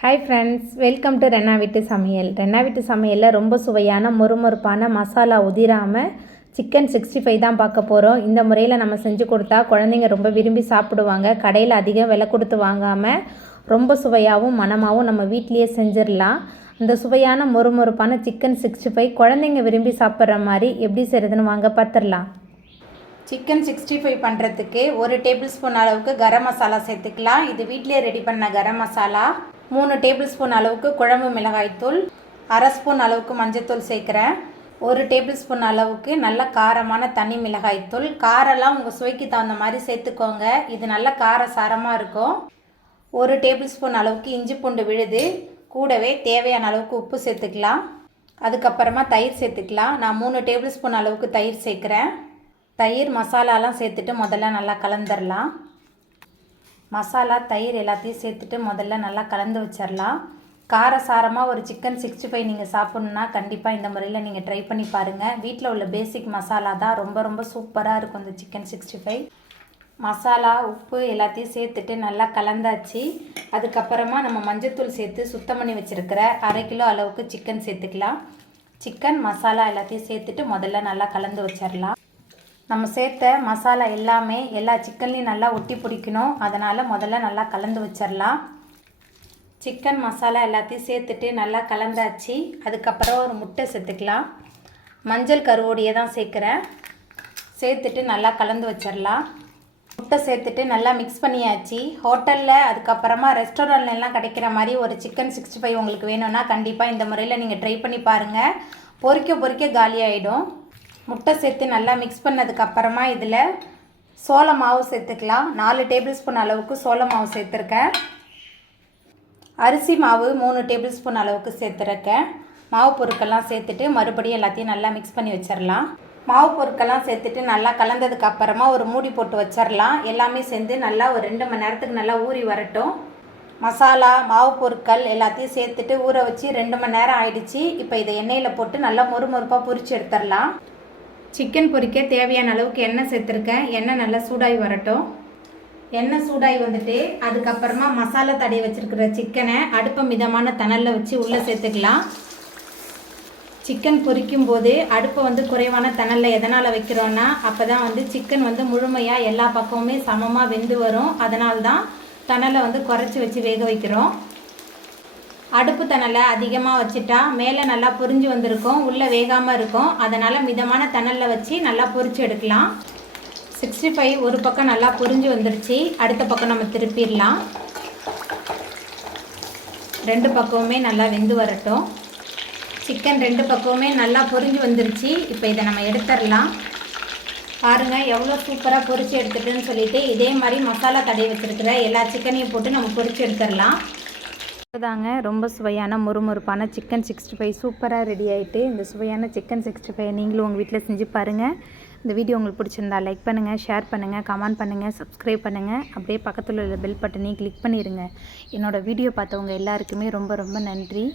Hi friends, welcome to Renna வீட்டு சமையல். ரென்னா வீட்டு சமையலில் ரொம்ப சுவையான மொறுமொறுப்பான மசாலா உதிராமல் சிக்கன் 65 தான் பார்க்க போகிறோம். இந்த முறையில் நம்ம செஞ்சு கொடுத்தா குழந்தைங்க ரொம்ப விரும்பி சாப்பிடுவாங்க. கடையில் அதிகம் விலை கொடுத்து வாங்காமல் ரொம்ப சுவையாகவும் மணமாகவும் நம்ம வீட்லேயே செஞ்சிடலாம். அந்த சுவையான மொறுமொறுப்பான சிக்கன் 65 குழந்தைங்க விரும்பி சாப்பிட்ற மாதிரி எப்படி செய்கிறதுன்னு வாங்க பார்த்துடலாம். சிக்கன் 65 பண்ணுறதுக்கு 1 டேபிள் ஸ்பூன் அளவுக்கு கரம் மசாலா சேர்த்துக்கலாம். இது வீட்டிலே ரெடி பண்ண கரம் மசாலா. 3 டேபிள் ஸ்பூன் அளவுக்கு குழம்பு மிளகாய்த்தூள், அரை ஸ்பூன் அளவுக்கு மஞ்சத்தூள் சேர்க்குறேன். 1 டேபிள் ஸ்பூன் அளவுக்கு நல்ல காரமான தனி மிளகாய்த்தூள். காரெல்லாம் உங்கள் சுவைக்கு தகுந்த மாதிரி சேர்த்துக்கோங்க. இது நல்ல கார சாரமாக இருக்கும். 1 டேபிள் ஸ்பூன் அளவுக்கு இஞ்சி பூண்டு விழுது, கூடவே தேவையான அளவுக்கு உப்பு சேர்த்துக்கலாம். அதுக்கப்புறமா தயிர் சேர்த்துக்கலாம். நான் 3 டேபிள் ஸ்பூன் அளவுக்கு தயிர் சேர்க்குறேன். தயிர் மசாலாலாம் சேர்த்துட்டு முதல்ல நல்லா கலந்துடலாம். மசாலா தயிர் எல்லாத்தையும் சேர்த்துட்டு முதல்ல நல்லா கலந்து வச்சிடலாம். காரசாரமாக ஒரு சிக்கன் 65 நீங்கள் சாப்பிட்ணுன்னா கண்டிப்பாக இந்த முறையில் நீங்கள் ட்ரை பண்ணி பாருங்கள். வீட்டில் உள்ள பேசிக் மசாலா தான் ரொம்ப சூப்பராக இருக்கும் இந்த சிக்கன் 65. மசாலா உப்பு எல்லாத்தையும் சேர்த்துட்டு நல்லா கலந்தாச்சு. அதுக்கப்புறமா நம்ம மஞ்சத்தூள் சேர்த்து சுத்தம் பண்ணி வச்சுருக்கிற 1/2 கிலோ அளவுக்கு சிக்கன் சேர்த்துக்கலாம். சிக்கன் மசாலா எல்லாத்தையும் சேர்த்துட்டு முதல்ல நல்லா கலந்து வச்சிடலாம். நம்ம சேர்த்த மசாலா எல்லாமே எல்லா சிக்கன்லேயும் நல்லா ஒட்டி பிடிக்கணும். அதனால் முதல்ல நல்லா கலந்து வச்சிடலாம். சிக்கன் மசாலா எல்லாத்தையும் சேர்த்துட்டு நல்லா கலந்தாச்சு. அதுக்கப்புறம் ஒரு முட்டை சேர்த்துக்கலாம். மஞ்சள் கருவோடையே தான் சேர்க்குறேன். சேர்த்துட்டு நல்லா கலந்து வச்சிடலாம். முட்டை சேர்த்துட்டு நல்லா மிக்ஸ் பண்ணியாச்சு. ஹோட்டலில் அதுக்கப்புறமா ரெஸ்டாரண்ட்லாம் கிடைக்கிற மாதிரி ஒரு சிக்கன் 65 உங்களுக்கு வேணும்னா கண்டிப்பாக இந்த முறையில் நீங்கள் ட்ரை பண்ணி பாருங்கள். பொரிக்க காலியாகிடும். முட்டை சேர்த்து நல்லா மிக்ஸ் பண்ணதுக்கப்புறமா இதில் சோள மாவு சேர்த்துக்கலாம். 4 டேபிள் ஸ்பூன் அளவுக்கு சோள மாவு சேர்த்துருக்கேன். அரிசி மாவு 3 டேபிள் ஸ்பூன் அளவுக்கு சேர்த்துருக்கேன். மாவு பொருட்கள்லாம் சேர்த்துட்டு மறுபடியும் எல்லாத்தையும் நல்லா மிக்ஸ் பண்ணி வச்சிடலாம். மாவு பொருட்கள்லாம் சேர்த்துட்டு நல்லா கலந்ததுக்கப்புறமா ஒரு மூடி போட்டு வச்சிடலாம். எல்லாமே சேர்ந்து நல்லா ஒரு 2 மணி நேரத்துக்கு நல்லா ஊறி வரட்டும். மசாலா மாவு பொருட்கள் எல்லாத்தையும் சேர்த்துட்டு ஊற வச்சு 2 மணி நேரம் ஆயிடுச்சு. இப்போ இதை எண்ணெயில் போட்டு நல்லா மொறுமொறுப்பாக பொரிச்சு எடுத்துடலாம். சிக்கன் பொரிக்க தேவையான அளவுக்கு எண்ணெய் சேர்த்துருக்கேன். எண்ணெய் நல்லா சூடாகி வரட்டும். எண்ணெய் சூடாகி வந்துட்டு அதுக்கப்புறமா மசாலா தடவி வச்சுருக்கிற சிக்கனை அடுப்பை மிதமான தணலில் வச்சு உள்ளே சேர்த்துக்கலாம். சிக்கன் பொரிக்கும் போது அடுப்பை குறைவான தணலில் எதனால் வைக்கிறோன்னா அப்போ தான் சிக்கன் முழுமையாக எல்லா பக்கமுமே சமமாக வெந்து வரும். அதனால தான் தணலை குறைச்சி வச்சு வேக வைக்கிறோம். அடுப்பு தணலை அதிகமாக வச்சுட்டா மேலே நல்லா பொரிஞ்சு வந்திருக்கும், உள்ளே வேகாமல் இருக்கும். அதனால் மிதமான தணலில் வச்சு நல்லா பொரிச்சு எடுக்கலாம். 65 ஒரு பக்கம் நல்லா பொரிஞ்சு வந்துருச்சு. அடுத்த பக்கம் நம்ம திருப்பிடலாம். 2 பக்கமுமே நல்லா வெந்து வரட்டும். சிக்கன் 2 பக்கமுமே நல்லா பொரிஞ்சு வந்துருச்சு. இப்போ இதை நம்ம எடுத்துடலாம். பாருங்கள் எவ்வளோ சூப்பராக பொரிச்சு எடுத்துட்டுன்னு சொல்லிட்டு இதே மாதிரி மசாலா தடவி வச்சுருக்கிற எல்லா சிக்கனையும் போட்டு நம்ம பொரிச்சு எடுத்துடலாம். தாங்க ரொம்ப சுவையான மொறுமொறுப்பான சிக்கன் 65 சூப்பராக ரெடி ஆகிட்டு. இந்த சுவையான சிக்கன் 65 நீங்களும் உங்கள் வீட்டில் செஞ்சு பாருங்கள். இந்த வீடியோ உங்களுக்கு பிடிச்சிருந்தா லைக் பண்ணுங்கள், ஷேர் பண்ணுங்கள், கமெண்ட் பண்ணுங்கள், சப்ஸ்கிரைப் பண்ணுங்கள். அப்படியே பக்கத்தில் உள்ள பெல் பட்டனையும் கிளிக் பண்ணிடுங்க. என்னோடய வீடியோ பார்த்தவங்க எல்லாருக்குமே ரொம்ப நன்றி.